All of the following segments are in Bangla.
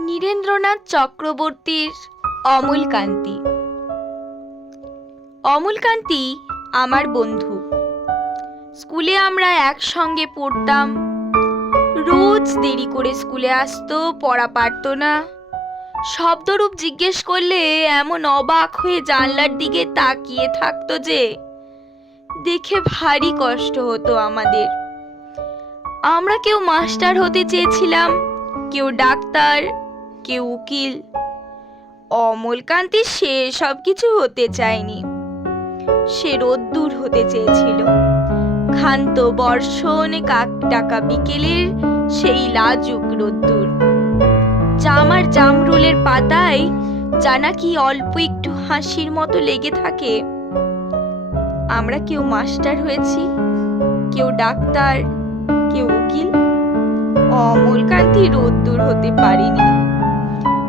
নীরেন্দ্রনাথ চক্রবর্তীর অমূলকান্তি অমূলকান্তি আমার বন্ধু। স্কুলে আমরা একসঙ্গে পড়তাম। রোজ দেরি করে স্কুলে আসতো, পড়া পারতো না। শব্দরূপ জিজ্ঞেস করলে এমন অবাক হয়ে জানলার দিকে তাকিয়ে থাকতো যে, দেখে ভারী কষ্ট হতো আমাদের। আমরা কেউ মাস্টার হতে চেয়েছিলাম, কেউ ডাক্তার কেউ উকিল। অমলকান্তি সে সব কিছু হতে চায়নি। সে রোদ্দুর হতে চেয়েছিল। ক্ষান্ত বর্ষণ কাক ডাকা বিকেলের সেই লাজুক রোদ্দুর। জামার জামরুলের পাতায় জানা কি অল্প একটু হাসির মতো লেগে থাকে। আমরা কেউ মাস্টার হয়েছি, কেউ ডাক্তার, কেউ উকিল। অমলকান্তি রোদ্দুর হতে পারেনি।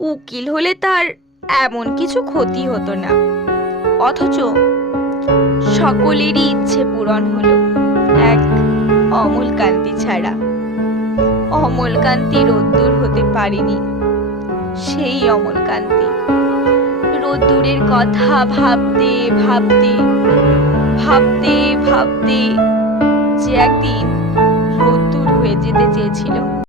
উকিল হলে তার এমন কিছু ক্ষতি হতো না। অথচ সকলেরই ইচ্ছে পূরণ হলো এক অমলকান্তি ছাড়া। অমলকান্তি রোদ্দুর হতে পারেনি। সেই অমলকান্তি রোদ্দুরের কথা ভাবতে ভাবতে ভাবতে ভাবতে যে একদিন রোদ্দুর হয়ে যেতে চেয়েছিল।